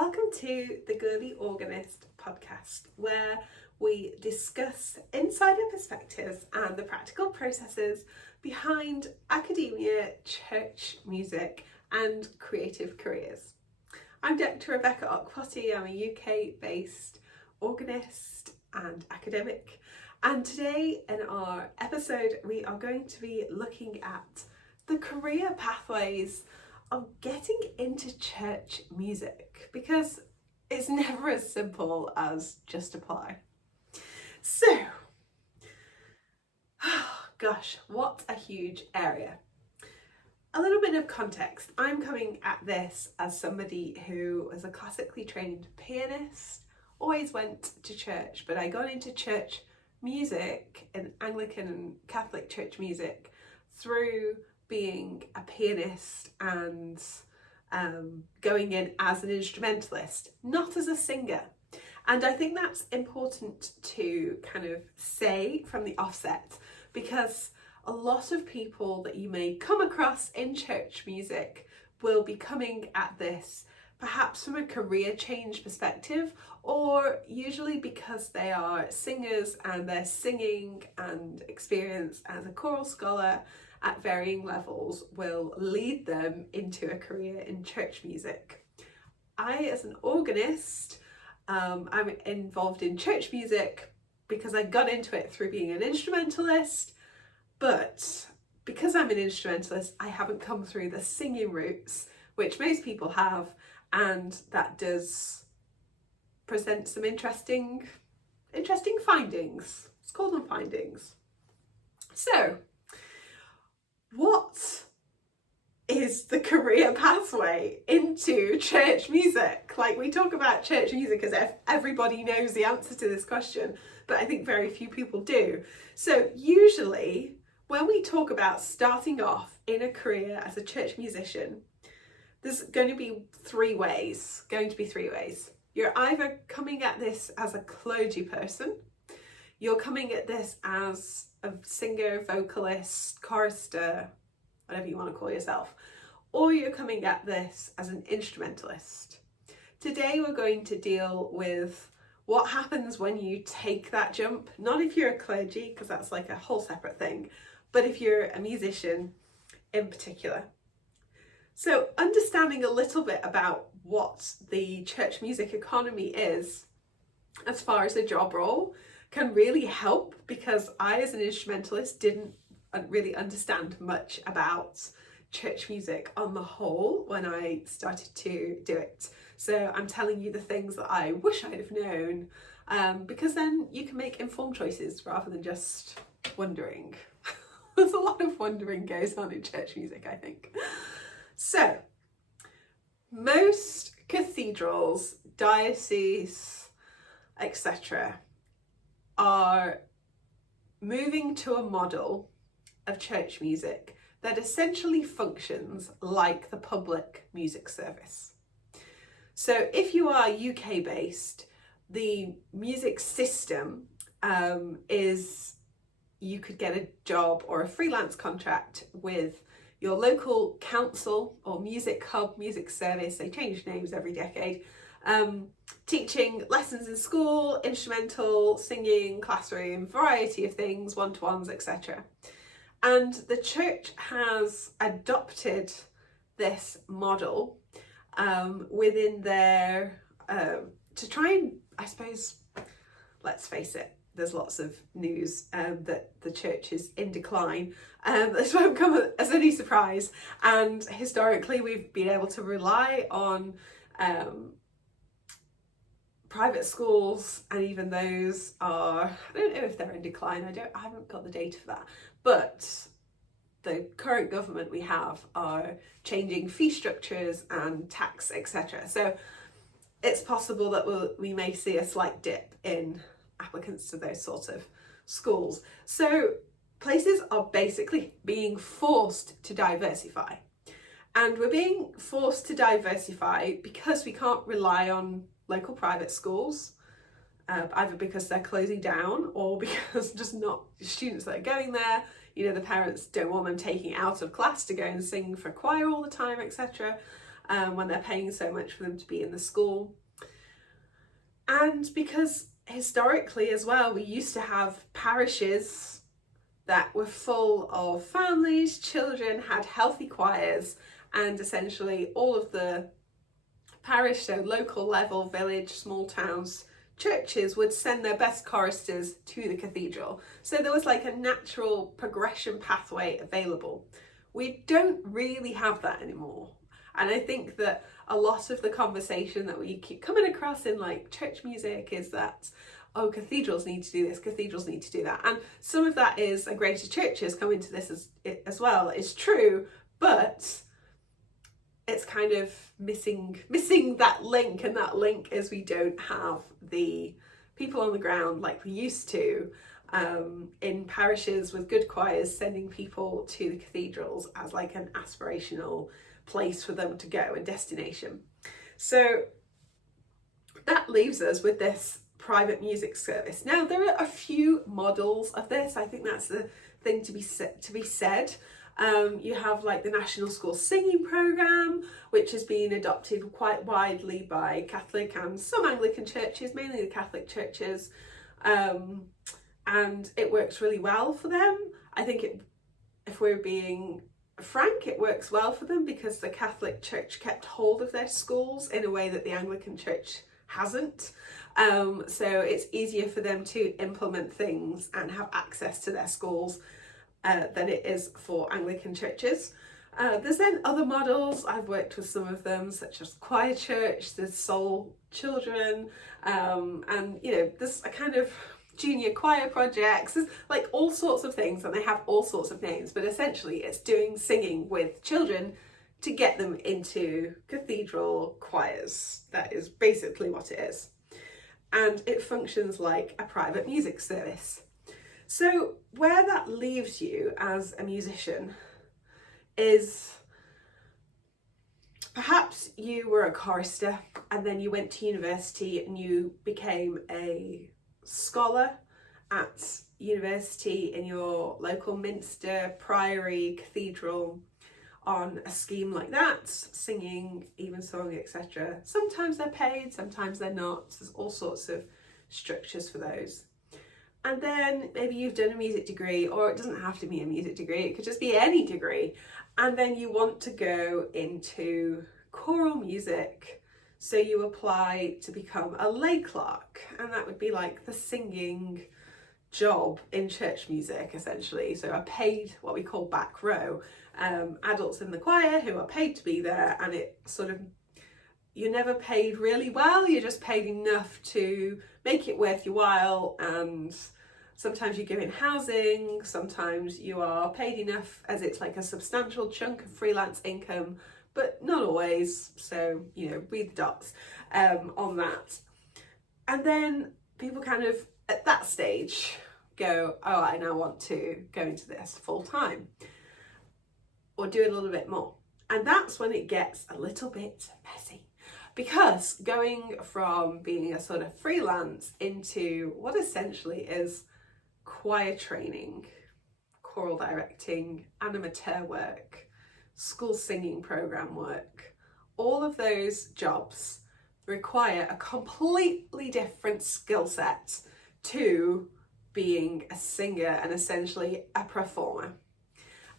Welcome to the Girly Organist podcast, where we discuss insider perspectives and the practical processes behind academia, church music, and creative careers. I'm Dr. Rebecca Okwoti. I'm a UK-based organist and academic, and today in our episode we are going to be looking at the career pathways of getting into church music, because it's never as simple as just apply. So, gosh, what a huge area. A little bit of context. I'm coming at this as somebody who was a classically trained pianist, always went to church, but I got into church music and Anglican and Catholic church music through being a pianist and going in as an instrumentalist, not as a singer. And I think that's important to kind of say from the offset, because a lot of people that you may come across in church music will be coming at this perhaps from a career change perspective, or usually because they are singers and their singing and experience as a choral scholar at varying levels will lead them into a career in church music. I, as an organist, I'm involved in church music because I got into it through being an instrumentalist, but because I'm an instrumentalist, I haven't come through the singing routes, which most people have, and that does present some interesting findings. Let's call them findings. So, what is the career pathway into church music? Like, we talk about church music as if everybody knows the answer to this question, but I think very few people do. So usually when we talk about starting off in a career as a church musician, there's going to be three ways. You're either coming at this as a clergy person, you're coming at this as a singer, vocalist, chorister, whatever you want to call yourself, or you're coming at this as an instrumentalist. Today we're going to deal with what happens when you take that jump, not if you're a clergy, because that's like a whole separate thing, but if you're a musician in particular. So understanding a little bit about what the church music economy is as far as a job role can really help, because I, as an instrumentalist, didn't really understand much about church music on the whole when I started to do it. So I'm telling you the things that I wish I'd have known, because then you can make informed choices rather than just wondering. There's a lot of wondering goes on in church music, I think. So, most cathedrals, dioceses, etc. are moving to a model of church music that essentially functions like the public music service. So if you are UK based, the music system is you could get a job or a freelance contract with your local council or music hub, music service, they change names every decade, teaching lessons in school, instrumental, singing, classroom, variety of things, one-to-ones, etc. And the church has adopted this model within their, to try and, I suppose, let's face it, there's lots of news that the church is in decline. This won't come as any surprise. And historically, we've been able to rely on private schools, and even those are, I don't know if they're in decline. I haven't got the data for that. But the current government we have are changing fee structures and tax, etc. So it's possible that we may see a slight dip in applicants to those sorts of schools. So places are basically being forced to diversify. And we're being forced to diversify because we can't rely on local private schools, either because they're closing down or because just not students that are going there. You know, the parents don't want them taking out of class to go and sing for choir all the time, etc. when they're paying so much for them to be in the school. And because historically as well, we used to have parishes that were full of families, children, had healthy choirs, and essentially all of the parish, so local level, village, small towns, churches would send their best choristers to the cathedral. So there was like a natural progression pathway available. We don't really have that anymore. And I think that a lot of the conversation that we keep coming across in like church music is that, oh, cathedrals need to do this, cathedrals need to do that. And some of that is, and greater churches come into this as well, is true, but it's kind of missing that link, and that link is we don't have the people on the ground like we used to in parishes with good choirs sending people to the cathedrals as like an aspirational place for them to go and destination. So that leaves us with this private music service. Now there are a few models of this. I think that's the thing to be said. You have like the National School Singing Programme, which has been adopted quite widely by Catholic and some Anglican churches, mainly the Catholic churches, and it works really well for them. I think if we're being frank, it works well for them because the Catholic Church kept hold of their schools in a way that the Anglican Church hasn't. So it's easier for them to implement things and have access to their schools than it is for Anglican churches. There's then other models, I've worked with some of them, such as Choir Church, there's Soul Children, and you know, there's a kind of junior choir projects, there's like all sorts of things, and they have all sorts of names, but essentially it's doing singing with children to get them into cathedral choirs. That is basically what it is. And it functions like a private music service. So where that leaves you as a musician is perhaps you were a chorister and then you went to university and you became a scholar at university in your local minster, priory, cathedral on a scheme like that, singing, evensong, etc. Sometimes they're paid, sometimes they're not. There's all sorts of structures for those. And then maybe you've done a music degree, or it doesn't have to be a music degree, it could just be any degree. And then you want to go into choral music. So you apply to become a lay clerk, and that would be like the singing job in church music, essentially. So a paid, what we call back row, adults in the choir who are paid to be there, and it sort of, you're never paid really well, you're just paid enough to make it worth your while, and sometimes you're given housing, sometimes you are paid enough as it's like a substantial chunk of freelance income, but not always. So, you know, read the docs on that. And then people kind of at that stage go, oh, I now want to go into this full time or do a little bit more. And that's when it gets a little bit messy. Because going from being a sort of freelance into what essentially is choir training, choral directing, animateur work, school singing program work, all of those jobs require a completely different skill set to being a singer and essentially a performer.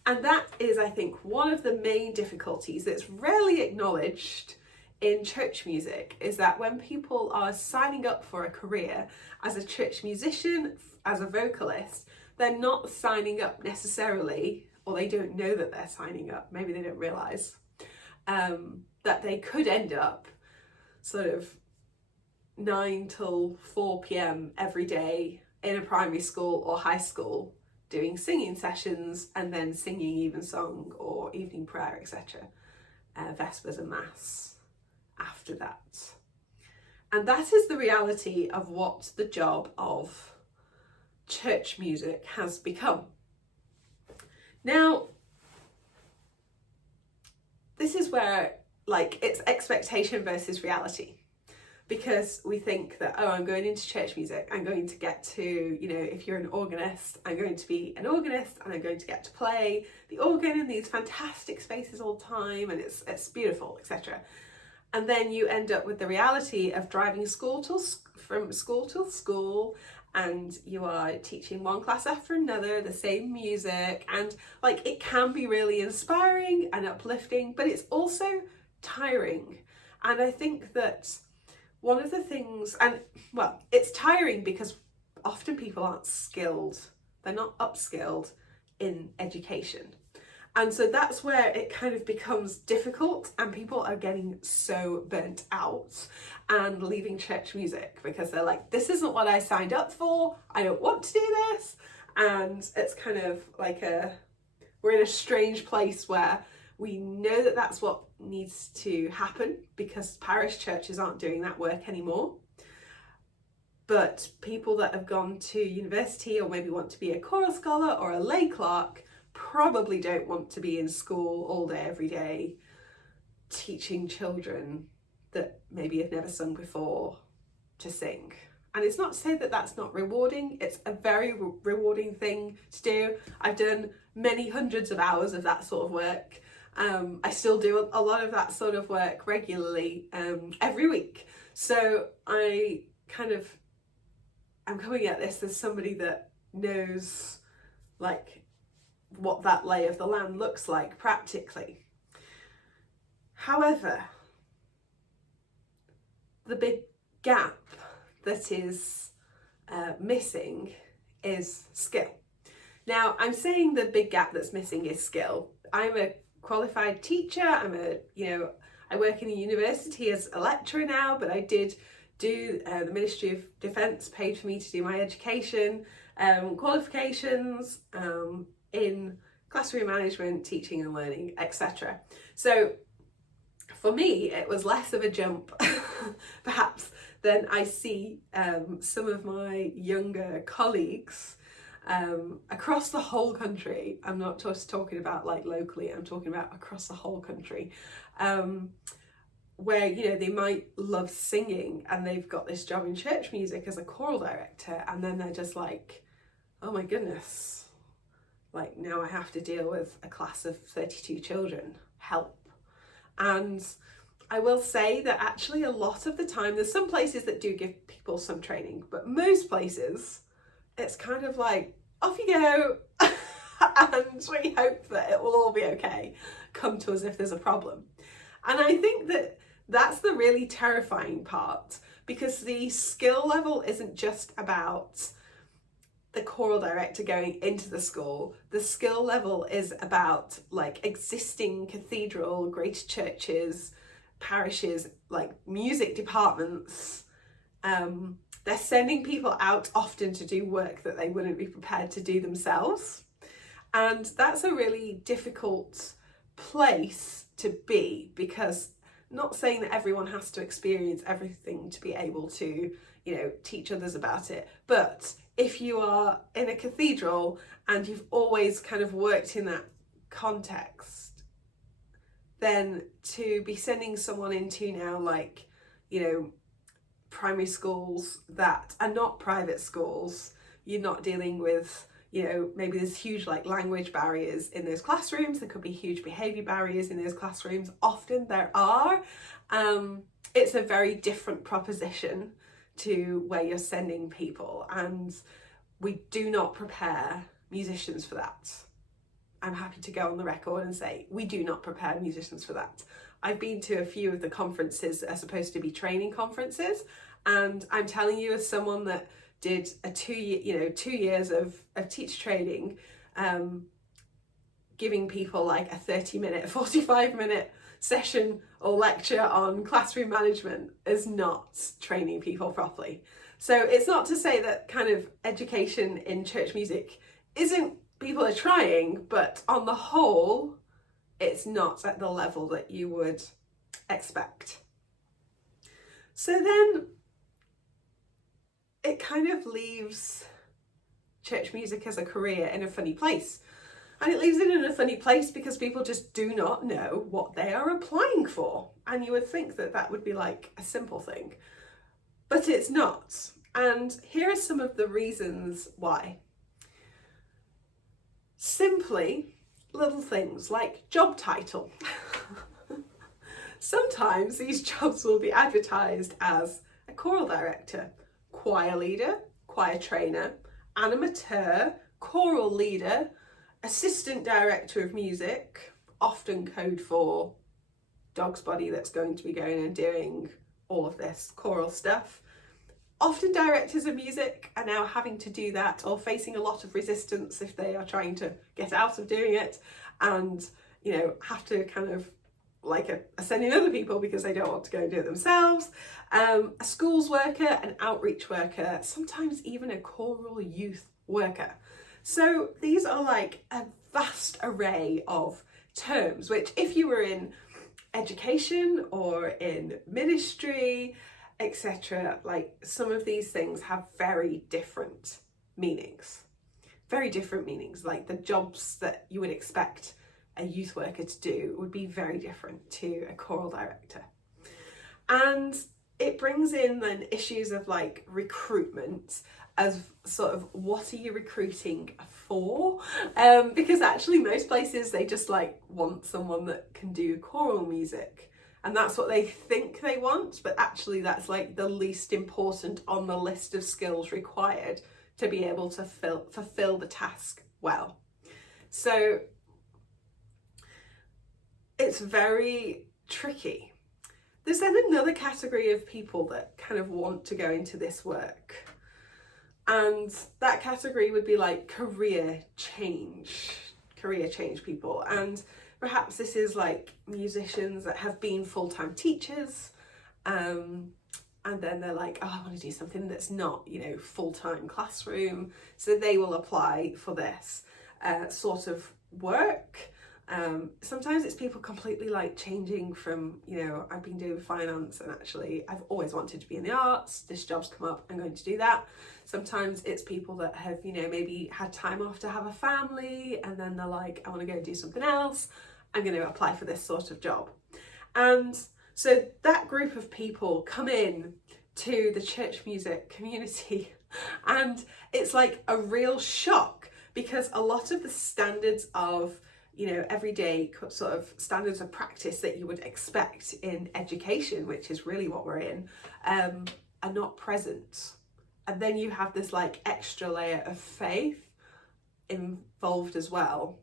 And that is, I think, one of the main difficulties that's rarely acknowledged in church music, is that when people are signing up for a career as a church musician, as a vocalist, they're not signing up necessarily, or they don't know that they're signing up, maybe they don't realise, that they could end up sort of 9 till 4 p.m. every day in a primary school or high school doing singing sessions and then singing evensong or evening prayer, etc., vespers and mass after that. And that is the reality of what the job of church music has become. Now, this is where, like, it's expectation versus reality. because we think that, oh, I'm going into church music, I'm going to get to, you know, if you're an organist, I'm going to be an organist and I'm going to get to play the organ in these fantastic spaces all the time, and it's beautiful, etc. And then you end up with the reality of driving from school to school, and you are teaching one class after another the same music, and like it can be really inspiring and uplifting, but it's also tiring. And I think that one of the things, and well, it's tiring because often people aren't skilled, they're not upskilled in education. And so that's where it kind of becomes difficult, and people are getting so burnt out and leaving church music because they're like, this isn't what I signed up for, I don't want to do this. And it's kind of like we're in a strange place where we know that that's what needs to happen because parish churches aren't doing that work anymore. But people that have gone to university or maybe want to be a choral scholar or a lay clerk probably don't want to be in school all day, every day, teaching children that maybe have never sung before to sing. And it's not to say that that's not rewarding, it's a very rewarding thing to do. I've done many hundreds of hours of that sort of work. I still do a lot of that sort of work regularly every week. So I'm coming at this as somebody that knows like what that lay of the land looks like practically. However, the big gap that is missing is skill. Now, I'm saying the big gap that's missing is skill. I'm a qualified teacher. I work in a university as a lecturer now, but I did do the Ministry of Defence paid for me to do my education qualifications in classroom management, teaching and learning, etc. So for me, it was less of a jump, perhaps, than I see some of my younger colleagues across the whole country. I'm not just talking about like locally, I'm talking about across the whole country, where, you know, they might love singing and they've got this job in church music as a choral director, and then they're just like, oh my goodness, like now I have to deal with a class of 32 children, help. And I will say that actually a lot of the time, there's some places that do give people some training, but most places it's kind of like, off you go, and we hope that it will all be okay. Come to us if there's a problem. And I think that that's the really terrifying part, because the skill level isn't just about the choral director going into the school. The skill level is about like existing cathedral, greater churches, parishes, like music departments. They're sending people out often to do work that they wouldn't be prepared to do themselves. And that's a really difficult place to be, because not saying that everyone has to experience everything to be able to, you know, teach others about it. But if you are in a cathedral and you've always kind of worked in that context, then to be sending someone into now, like, you know, primary schools that are not private schools, you're not dealing with, you know, maybe there's huge like language barriers in those classrooms, there could be huge behaviour barriers in those classrooms, often there are. It's a very different proposition to where you're sending people, and we do not prepare musicians for that. I'm happy to go on the record and say we do not prepare musicians for that. I've been to a few of the conferences that are supposed to be training conferences, and I'm telling you, as someone that did a 2 years of teacher training, giving people like a 30-minute, 45-minute session or lecture on classroom management is not training people properly. So it's not to say that kind of education in church music isn't, people are trying, but on the whole, it's not at the level that you would expect. So then it kind of leaves church music as a career in a funny place. And it leaves it in a funny place because people just do not know what they are applying for. And you would think that that would be like a simple thing. But it's not. And here are some of the reasons why. Simply, little things like job title. Sometimes these jobs will be advertised as a choral director, choir leader, choir trainer, animateur, choral leader, assistant director of music, often code for dog's body that's going to be going and doing all of this choral stuff. Often directors of music are now having to do that or facing a lot of resistance if they are trying to get out of doing it, and have to kind of sending other people because they don't want to go and do it themselves. A schools worker, an outreach worker, sometimes even a choral youth worker. So these are like a vast array of terms, which if you were in education or in ministry, etc., like some of these things have very different meanings. Like the jobs that you would expect a youth worker to do would be very different to a choral director. And it brings in then issues of like recruitment, as sort of what are you recruiting for? Because actually most places they just like want someone that can do choral music, and that's what they think they want, but actually that's like the least important on the list of skills required to be able to fulfill the task well. So it's very tricky. There's then another category of people that kind of want to go into this work, and that category would be like career change people. And perhaps this is like musicians that have been full-time teachers, and then they're like, oh, I want to do something that's not, full-time classroom. So they will apply for this sort of work. Sometimes it's people completely like changing from, I've been doing finance and actually I've always wanted to be in the arts. This job's come up, I'm going to do that. Sometimes it's people that have, maybe had time off to have a family, and then they're like, I want to go do something else. I'm going to apply for this sort of job. And so that group of people come in to the church music community, and it's like a real shock, because a lot of the standards of everyday sort of standards of practice that you would expect in education, which is really what we're in, are not present. And then you have this like extra layer of faith involved as well.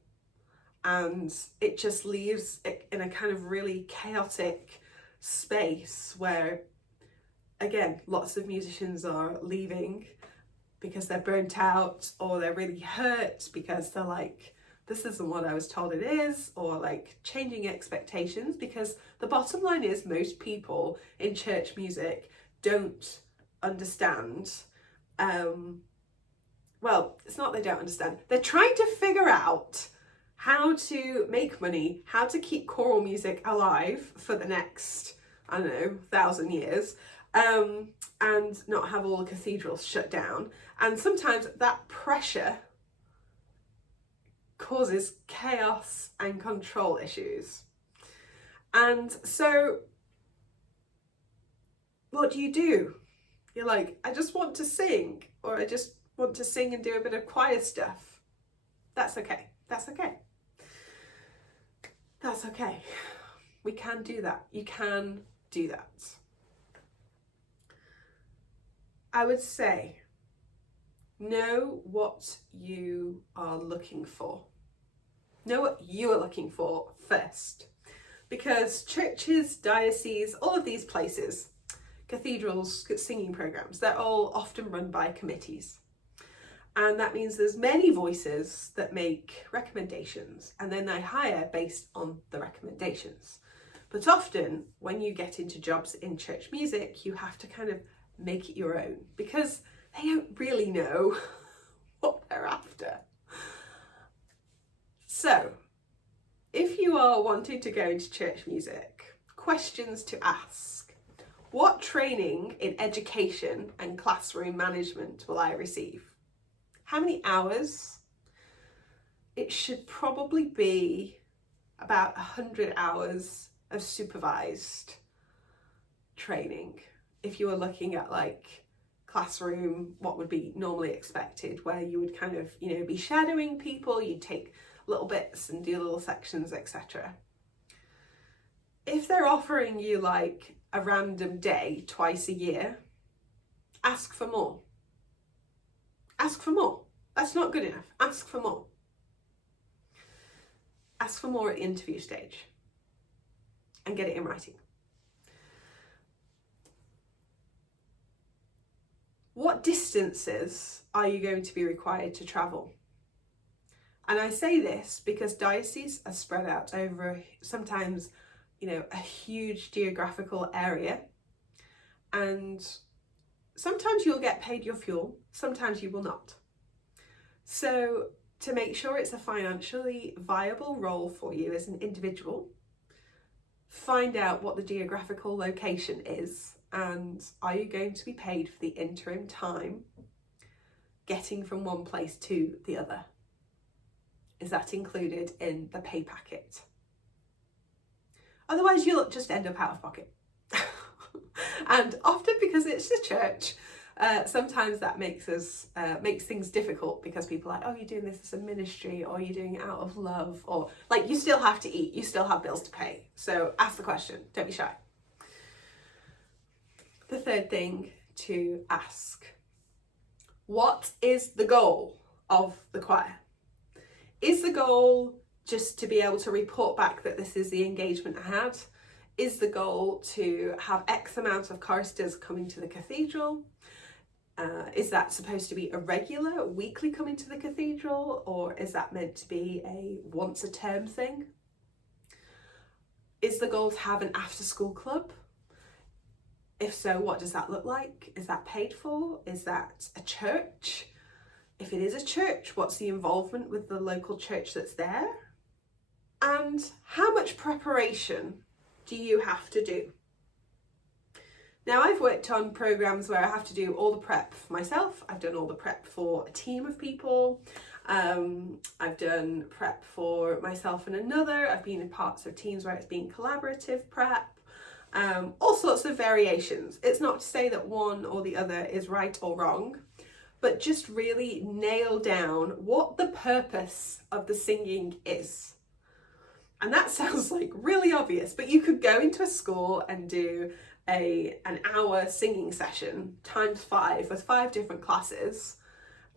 And it just leaves it in a kind of really chaotic space where, again, lots of musicians are leaving because they're burnt out, or they're really hurt because they're like, this isn't what I was told it is, or like changing expectations, because the bottom line is most people in church music don't understand. Well, it's not they don't understand. They're trying to figure out how to make money, how to keep choral music alive for the next, 1,000 years, and not have all the cathedrals shut down. And sometimes that pressure causes chaos and control issues. And so what do? You're like, I just want to sing, or I just want to sing and do a bit of choir stuff. That's okay. That's okay. That's okay. We can do that. You can do that. I would say, know what you are looking for. Know what you are looking for first. Because churches, dioceses, all of these places, cathedrals, singing programs, they're all often run by committees. And that means there's many voices that make recommendations, and then they hire based on the recommendations. But often when you get into jobs in church music, you have to kind of make it your own, because they don't really know what they're after. So if you are wanting to go into church music, questions to ask. What training in education and classroom management will I receive? How many hours? It should probably be about 100 hours of supervised training if you were looking at like classroom, what would be normally expected, where you would kind of, you know, be shadowing people, you'd take little bits and do little sections, etc. If they're offering you like a random day twice a year, ask for more. Ask for more. That's not good enough. Ask for more. Ask for more at the interview stage and get it in writing. What distances are you going to be required to travel? And I say this because dioceses are spread out over sometimes, you know, a huge geographical area, and sometimes you'll get paid your fuel, sometimes you will not. So to make sure it's a financially viable role for you as an individual, find out what the geographical location is, and are you going to be paid for the interim time getting from one place to the other? Is that included in the pay packet? Otherwise you'll just end up out of pocket. And often, because it's the church, sometimes that makes things difficult, because people are like, oh, you're doing this as a ministry, or you're doing it out of love, or like, you still have to eat, you still have bills to pay. So ask the question, don't be shy. The third thing to ask: what is the goal of the choir? Is the goal just to be able to report back that this is the engagement I had? Is the goal to have X amount of choristers coming to the cathedral? Is that supposed to be a regular, weekly coming to the cathedral, or is that meant to be a once a term thing? Is the goal to have an after school club? If so, what does that look like? Is that paid for? Is that a church? If it is a church, what's the involvement with the local church that's there? And how much preparation do you have to do? Now, I've worked on programs where I have to do all the prep for myself. I've done all the prep for a team of people. I've done prep for myself and another. I've been in parts of teams where it's been collaborative prep. All sorts of variations. It's not to say that one or the other is right or wrong, but just really nail down what the purpose of the singing is. And that sounds like really obvious, but you could go into a school and do an hour singing session times 5 with 5 different classes,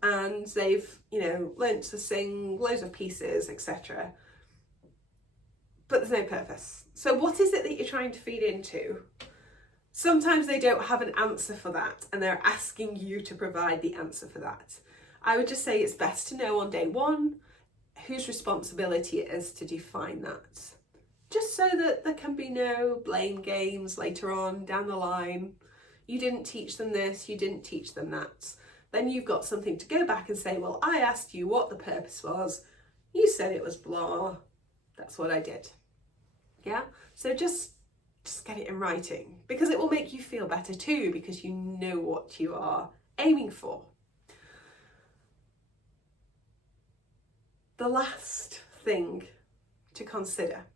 and they've, you know, learnt to sing loads of pieces, etc. But there's no purpose. So what is it that you're trying to feed into? Sometimes they don't have an answer for that, and they're asking you to provide the answer for that. I would just say it's best to know on day one whose responsibility it is to define that, just so that there can be no blame games later on down the line. You didn't teach them this, you didn't teach them that. Then you've got something to go back and say, well, I asked you what the purpose was, you said it was blah, that's what I did. Yeah, so just get it in writing, because it will make you feel better too, because you know what you are aiming for. The last thing to consider: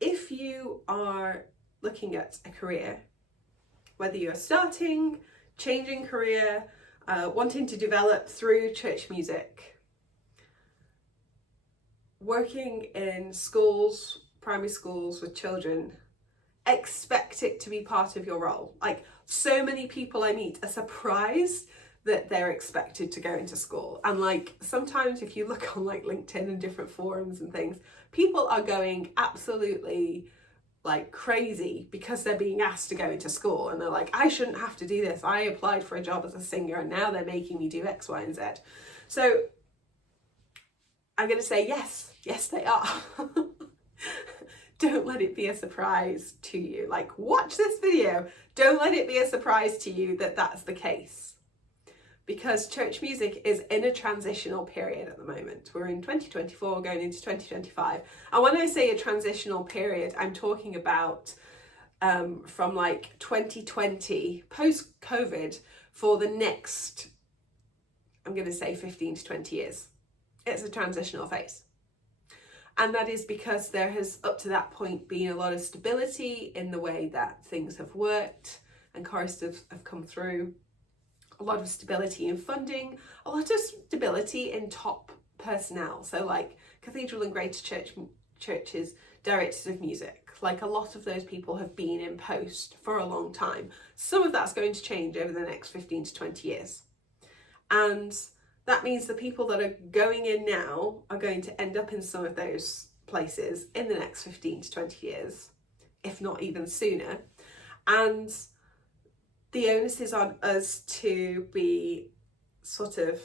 if you are looking at a career, whether you're starting, changing career, wanting to develop through church music, working in schools, primary schools with children, expect it to be part of your role. Like, so many people I meet are surprised that they're expected to go into school. And like, sometimes if you look on like LinkedIn and different forums and things, people are going absolutely like crazy because they're being asked to go into school, and they're like, I shouldn't have to do this. I applied for a job as a singer and now they're making me do X, Y, and Z. So I'm going to say yes they are. Don't let it be a surprise to you. Like, watch this video. Don't let it be a surprise to you that that's the case. Because church music is in a transitional period at the moment. We're in 2024 going into 2025. And when I say a transitional period, I'm talking about from like 2020, post-COVID, for the next, I'm going to say 15 to 20 years. It's a transitional phase. And that is because there has, up to that point, been a lot of stability in the way that things have worked and choristers have come through. A lot of stability in funding, a lot of stability in top personnel. So like cathedral and greater churches, directors of music, like a lot of those people have been in post for a long time. Some of that's going to change over the next 15 to 20 years. And that means the people that are going in now are going to end up in some of those places in the next 15 to 20 years, if not even sooner. And the onus is on us to be sort of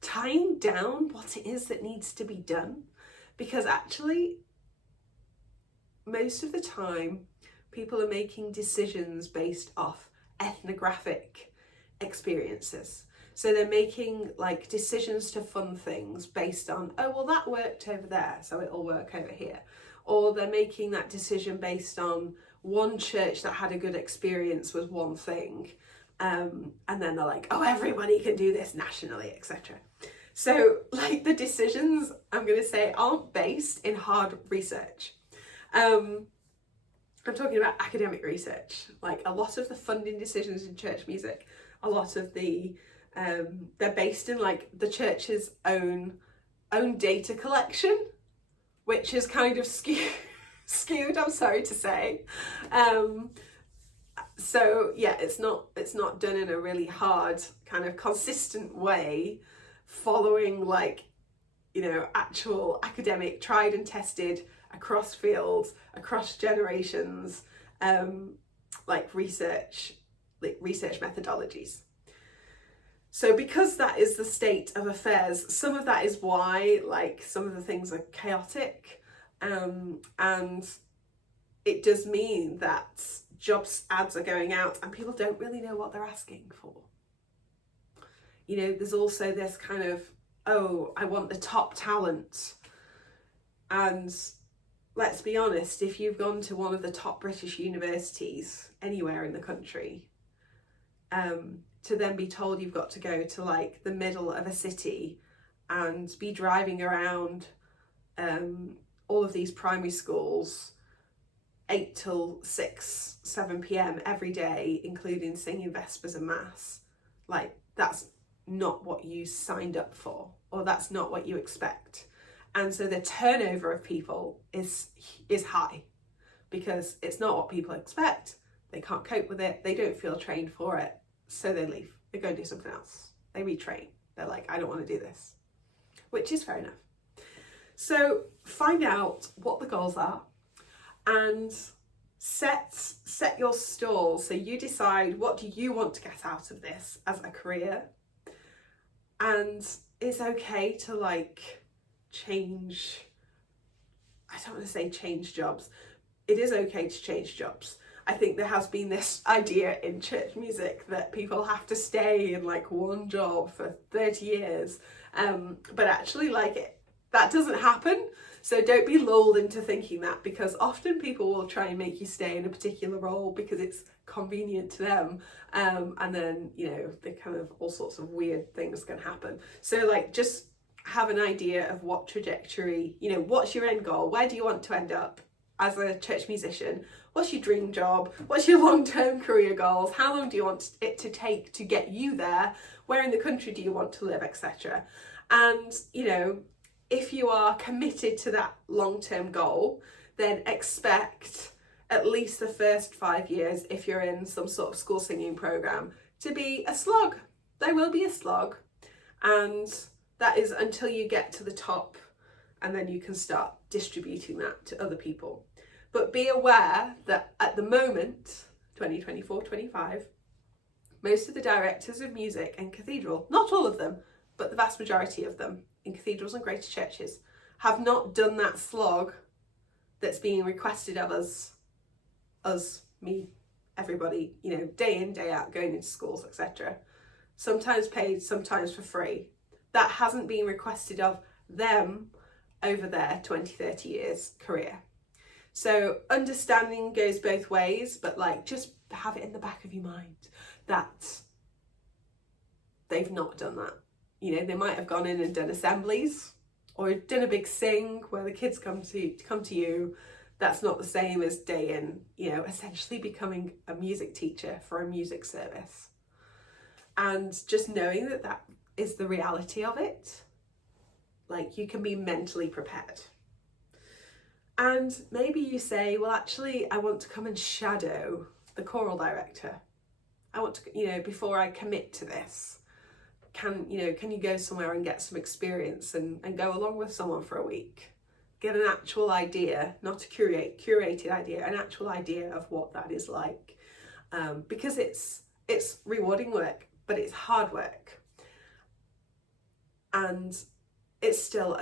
tying down what it is that needs to be done, because actually most of the time people are making decisions based off ethnographic experiences. So they're making like decisions to fund things based on, oh, well, that worked over there, so it'll work over here. Or they're making that decision based on one church that had a good experience with one thing. And then they're like, oh, everybody can do this nationally, etc. So like the decisions, I'm going to say, aren't based in hard research. I'm talking about academic research. Like a lot of the funding decisions in church music, a lot of the they're based in like the church's own data collection, which is kind of skewed, I'm sorry to say. So yeah, it's not done in a really hard kind of consistent way, following like, you know, actual academic, tried and tested across fields, across generations, like research methodologies. So because that is the state of affairs, some of that is why like some of the things are chaotic, and it does mean that jobs ads are going out and people don't really know what they're asking for. You know, there's also this kind of, oh, I want the top talent. And let's be honest, if you've gone to one of the top British universities anywhere in the country, to then be told you've got to go to like the middle of a city and be driving around all of these primary schools 8 till 6, 7 p.m. every day, including singing Vespers and Mass, like that's not what you signed up for, or that's not what you expect. And so the turnover of people is high because it's not what people expect. They can't cope with it. They don't feel trained for it. So they leave. They go and do something else. They retrain. They're like, I don't want to do this, which is fair enough. So find out what the goals are and set your stall. So you decide, what do you want to get out of this as a career? And it's okay to like change, I don't want to say change jobs. It is okay to change jobs. I think there has been this idea in church music that people have to stay in like one job for 30 years. But actually like that doesn't happen. So don't be lulled into thinking that, because often people will try and make you stay in a particular role because it's convenient to them. And then, you know, the kind of all sorts of weird things can happen. So like just have an idea of what trajectory, you know, what's your end goal? Where do you want to end up as a church musician? What's your dream job? What's your long-term career goals? How long do you want it to take to get you there? Where in the country do you want to live, etc.? And, you know, if you are committed to that long-term goal, then expect at least the first 5 years, if you're in some sort of school singing program, to be a slog. There will be a slog, and that is until you get to the top, and then you can start distributing that to other people. But be aware that at the moment, 2024-25, most of the directors of music in cathedral, not all of them, but the vast majority of them in cathedrals and greater churches, have not done that slog that's being requested of us, me, everybody, you know, day in, day out, going into schools, etc. Sometimes paid, sometimes for free. That hasn't been requested of them over their 20, 30 years career. So understanding goes both ways, but like just have it in the back of your mind that they've not done that. You know, they might have gone in and done assemblies, or done a big sing where the kids come to you, that's not the same as day in, you know, essentially becoming a music teacher for a music service. And just knowing that that is the reality of it, like you can be mentally prepared. And maybe you say, well, actually, I want to come and shadow the choral director. I want to, you know, before I commit to this, can you go somewhere and get some experience and go along with someone for a week? Get an actual idea, not a curated idea, an actual idea of what that is like. Because it's rewarding work, but it's hard work. And it's still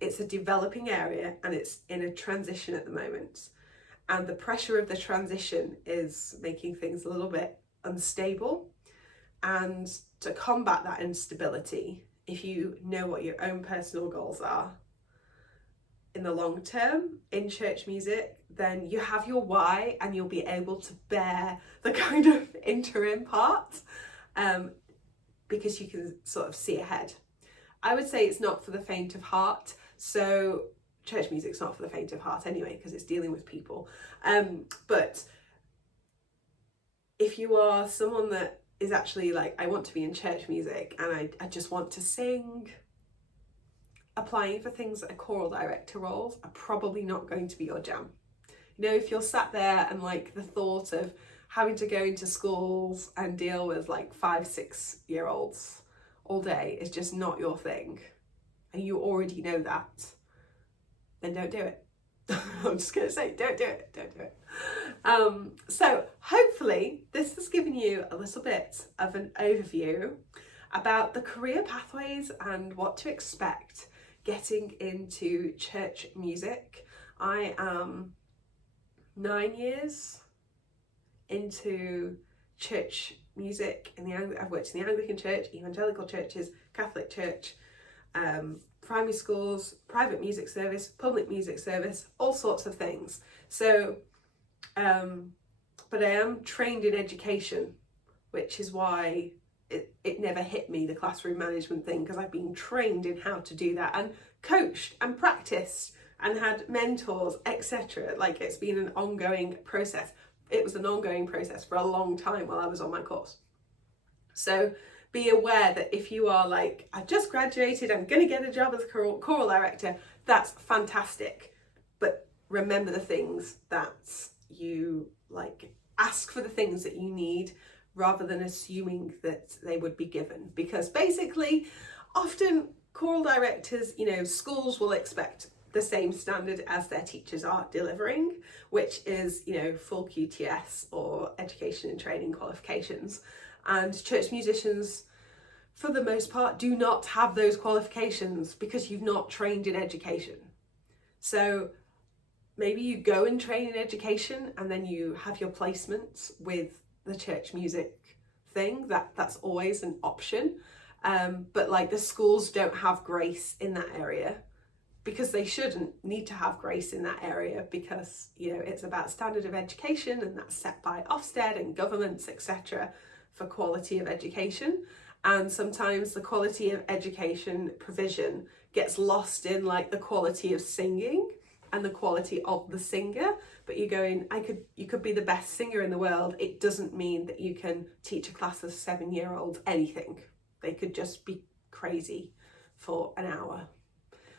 it's a developing area, and it's in a transition at the moment. And the pressure of the transition is making things a little bit unstable. And to combat that instability, if you know what your own personal goals are in the long term in church music, then you have your why, and you'll be able to bear the kind of interim part, because you can sort of see ahead. I would say it's not for the faint of heart. So church music's not for the faint of heart anyway, because it's dealing with people. But if you are someone that is actually like, I want to be in church music and I just want to sing, applying for things that are choral director roles are probably not going to be your jam. You know, if you're sat there and like the thought of having to go into schools and deal with like 5-6 year olds all day is just not your thing, and you already know that, then don't do it. I'm just going to say, don't do it. So hopefully this has given you a little bit of an overview about the career pathways and what to expect getting into church music. I am 9 years into church music I've worked in the Anglican church, evangelical churches, Catholic church, primary schools, private music service, public music service, all sorts of things. So, but I am trained in education, which is why it never hit me, the classroom management thing, because I've been trained in how to do that and coached and practiced and had mentors, etc. Like, it's been an ongoing process. It was an ongoing process for a long time while I was on my course. So be aware that if you are like, I've just graduated, I'm going to get a job as a choral director, that's fantastic. But remember the things that you like, ask for the things that you need rather than assuming that they would be given. Because basically, often choral directors, you know, schools will expect the same standard as their teachers are delivering, which is, you know, full QTS or education and training qualifications. And church musicians, for the most part, do not have those qualifications because you've not trained in education. So maybe you go and train in education and then you have your placements with the church music thing. That's always an option. But like, the schools don't have grace in that area, because they shouldn't need to have grace in that area, because, you know, it's about standard of education, and that's set by Ofsted and governments, etc., for quality of education. And sometimes the quality of education provision gets lost in like the quality of singing and the quality of the singer. But you're going, you could be the best singer in the world. It doesn't mean that you can teach a class of 7-year-olds anything. They could just be crazy for an hour.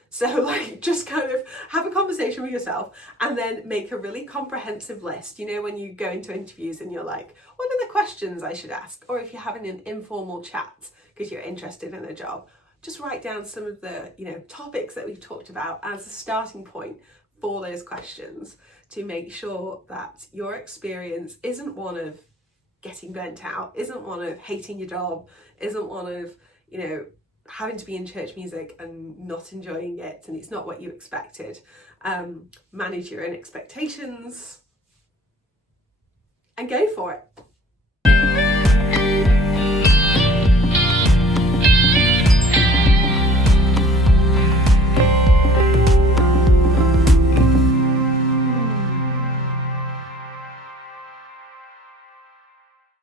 So like, just kind of have a conversation with yourself and then make a really comprehensive list. You know, when you go into interviews and you're like, what are the questions I should ask? Or if you're having an informal chat because you're interested in a job, just write down some of the, you know, topics that we've talked about as a starting point for those questions, to make sure that your experience isn't one of getting burnt out, isn't one of hating your job, isn't one of, you know, having to be in church music and not enjoying it, and it's not what you expected. Manage your own expectations and go for it.